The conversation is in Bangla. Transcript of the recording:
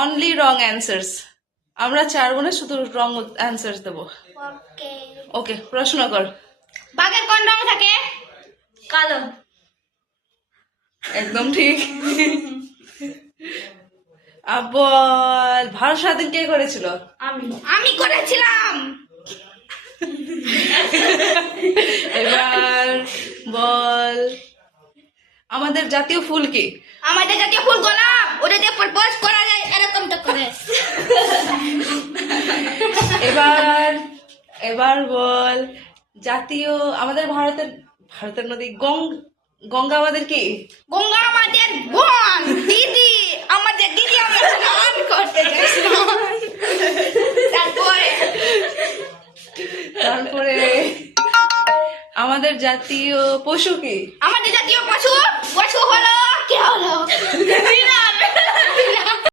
অনলি রং অ্যান্সার্স। আমরা 4 বোনে শুধু রং অ্যান্সার্স দেবো। ওকে। ওকে, প্রশ্ন কর। বাঘের কোন রং থাকে? কালো। একদম ঠিক। বল, ভারত স্বাধীন কে করেছিল? আমি করেছিলাম। এবার বল, আমাদের জাতীয় ফুল কি? আমাদের জাতীয় ফুল গোলাপ। ওটা দিয়ে প্রপোজ করা যায় এরকমটা করে। এবার বল, জাতীয় আমাদের ভারতের নদী গঙ্গা আমাদের কি? গঙ্গা আমাদের বোন, দিদি, আমাদের দিদি। আমরা স্নান করতে গেছিলাম। তারপরে আমাদের জাতীয় পশু কি? আমাদের জাতীয় পশু হলো কি হলো?